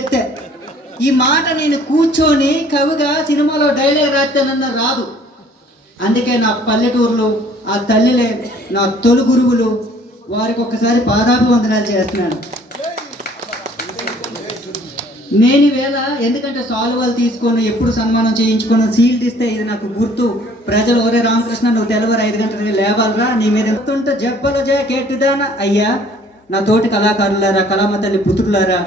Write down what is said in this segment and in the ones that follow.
ఎత్తే. ఈ మాట నేను కూర్చొని కవిగా సినిమాలో డైలాగ్ రాస్తానన్న రాదు. అందుకే నా పల్లెటూరులు, ఆ తల్లిలే నా తొలి గురువులు, వారికి ఒక్కసారి పాదాభివందనాలు చేస్తున్నాను. నేను ఈవేళ ఎందుకంటే సాల్వాలు తీసుకొని ఎప్పుడు సన్మానం చేయించుకొని సీల్డ్ ఇస్తే ఇది నాకు గుర్తు. ప్రజలు ఒరే రామకృష్ణ నువ్వు తెల్లవారు 5 గంటలకి లేవాలరా, నీ మీద ఎంతుంటే జబ్బల జాకెట్టుదానా. అయ్యా నా తోటి కళాకారులారా, కళామ తల్లి పుత్రులారా,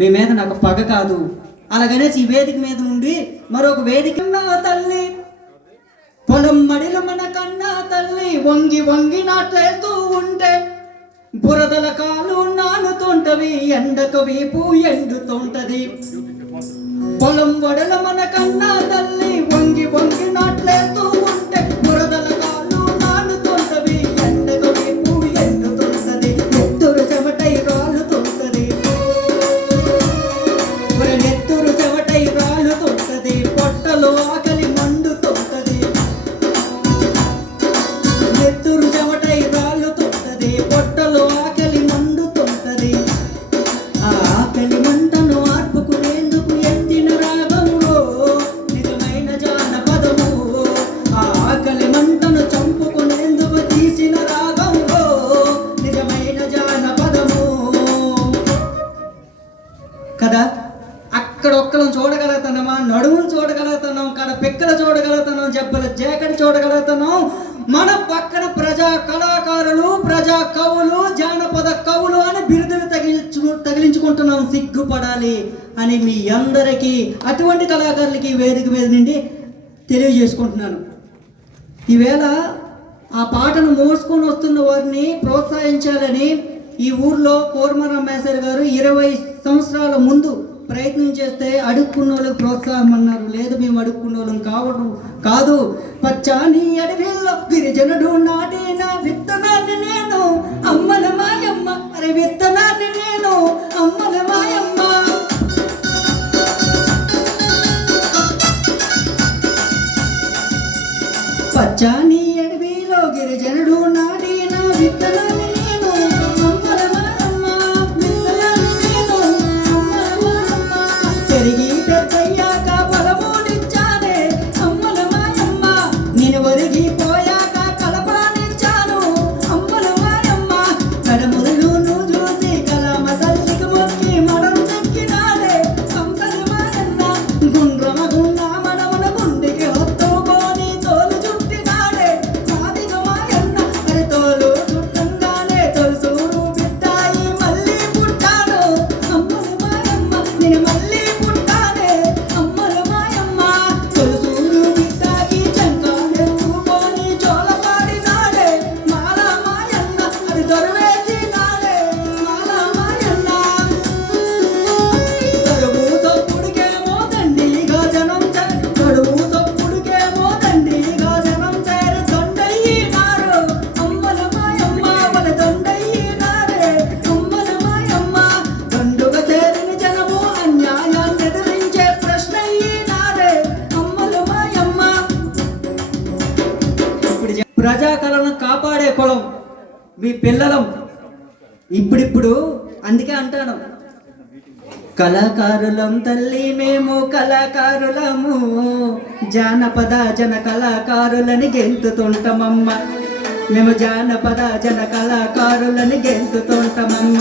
మీ మీద నాకు పగ కాదు. అలాగనేసి ఈ వేదిక మీద నుండి మరొక వేదిక తల్లి పొలం మడిల మన కన్నా తల్లి వంగి వంగి నాట్లేస్తూ ఉంటే బురదల కాలు నానుతుంటవి, ఎండకు వీపు ఎండుతుంటది. పొలం వడల మన కన్నా తల్లి వంగి వంగి నాట్లేస్తూ ఉంటే బురదల కాలు నానుతుంటవి, ఎండకు వీపు ఎండుతుంటది. నెత్తురు చెమటై రాలుతుంటది, నెత్తురు చెమటై రాలుతుంటది. పొట్టలో ఆకలి మండుతుంటది, నెత్తురు చెమటై రాలుతుంటది. పొట్టలో ఆకలి మండుతుంటది. ఆ ఆకలి మంటను ఆర్పుకునేందుకు ఎత్తిన రాగంలో నిజమైన జానపదము. ఆ ఆకలి మంటను చంపుకునేందుకు తీసిన రాగంలో నిజమైన జానపదము కదా. అక్కడ ఒక్కరం చూడగలుగుతున్నామా, నడుములు చూడగలుగుతున్నాం, కాడ పిక్కలు చూడగలుగుతున్నాం, జబ్బల జాకెట్ చూడగలుగుతున్నాం. మన పక్కన ప్రజా కళాకారులు, ప్రజా కవులు, జానపద కవులు అని బిరుదులు తగిలించుకుంటున్నాం. సిగ్గుపడాలి అని మీ అందరికీ, అటువంటి కళాకారులకి వేదిక మీద నుండి తెలియజేసుకుంటున్నాను. ఈవేళ ఆ పాటను మోసుకొని వస్తున్న వారిని ప్రోత్సహించాలని ఈ ఊర్లో కోరమరం మేసర్ గారు 20 సంవత్సరాల ముందు ప్రయత్నం చేస్తే అడుక్కున్న వాళ్ళకి ప్రోత్సాహం అన్నారు. లేదు మేము అడుక్కున్న వాళ్ళం కాదు. పచ్చాని అడవిలో గిరిజనుడు నాటిన విత్తనాన్ని నేను అమ్మల మాయమ్మ, అరే విత్తనాన్ని నేను అమ్మల మాయమ్మ. పచ్చాని అడవిలో గిరిజనుడు నాటిన విత్తనాన్ని నేను అమ్మల మాయమ్మ, విత్తనాన్ని నేను అమ్మల మాయమ్మ. పెరిగి పెద్దయ్యాక పొలమునిచ్చానే అమ్మల మాయమ్మ, నేను ఒరిగిపోయాక కలపానిచ్చాను అమ్మల మాయమ్మ. కడములు నువ్వు చూసి కలమ తల్లికి మొక్కి మడం చెక్కినాడే అమ్మల మాయమ్మ. గుండ్రమ గుండా మడమన గుండెకి హత్తుకొని తోలు చుట్టినాడే మాదిగ మాయన్న. అరే తోలు చుట్టంగానే తొలుసూరు బిడ్డాయి మళ్ళీ పుట్టాను అమ్మల మాయమ్మ, నేను మళ్ళీ పుట్టానే అమ్మల మాయమ్మ. తొలుసూరు బిడ్డాకి చంకాలెత్తుకొని చోలపాడినాడే మాల మాయన్న, అది దొరవేసినాడే మాల మాయన్న. తడువు తప్పుడుకేమో దండిగా జనం తడువు తప్పుడుకేమో దండిగా జనం చేరి దొండయ్యినారు అమ్మల మాయమ్మ, వాళ్ళ దొండయ్యినారే అమ్మల మాయమ్మ. దండుగా చేరిన జనము అన్యాయాన్ని ఎదిరించే ప్రశ్న అయ్యినారే అమ్మల మాయమ్మ. ఇప్పుడు ప్రజా కళను కాపాడే కులం మీ పిల్లలం. ఇప్పుడిప్పుడు అందుకే అంటాను, కళాకారులం తల్లి మేము కళాకారులము, జానపద జన కళాకారులని గెంతుతుంటామమ్మ, మేము జానపద జన కళాకారులని గెంతుతుంటామమ్మ.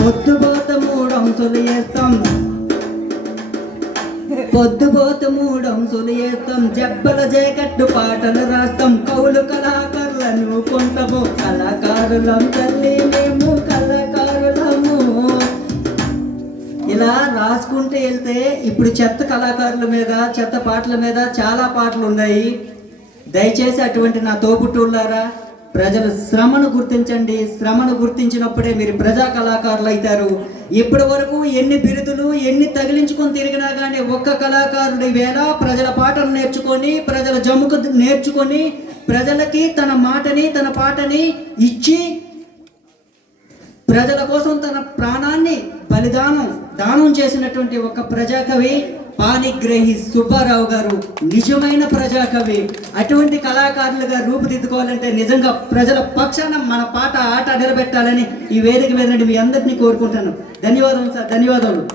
పొద్దుపోత 3 అంశులు వేస్తాం, పొద్దుపోత 3 అంశులు వేస్తాం, జబ్బల జాకెట్టు పాటలు రాస్తాం, కవులు కళాకారులను కొంటాము, కళాకారులం తల్లి మేము కళాకారులము. ఇలా రాసుకుంటూ వెళ్తే ఇప్పుడు చెత్త కళాకారుల మీద, చెత్త పాటల మీద చాలా పాటలు ఉన్నాయి. దయచేసి అటువంటి నా తోబుట్టులారా, ప్రజల శ్రమను గుర్తించండి. శ్రమను గుర్తించినప్పుడే మీరు ప్రజా కళాకారులు అవుతారు. ఇప్పటి వరకు ఎన్ని బిరుదులు ఎన్ని తగిలించుకొని తిరిగినా కానీ ఒక్క కళాకారుడు వేళ ప్రజల పాటను నేర్చుకొని, ప్రజల జముకు నేర్చుకొని, ప్రజలకి తన మాటని తన పాటని ఇచ్చి ప్రజల కోసం తన ప్రాణాన్ని దానం చేసినటువంటి ఒక ప్రజాకవి పాణిగ్రాహి సుబ్బారావు గారు. నిజమైన ప్రజాకవి. అటువంటి కళాకారులుగా రూపుదిద్దుకోవాలంటే నిజంగా ప్రజల పక్షాన మన ఆట నిలబెట్టాలని ఈ వేదిక మీద మీ అందరినీ కోరుకుంటాను. ధన్యవాదాలు సార్, ధన్యవాదాలు.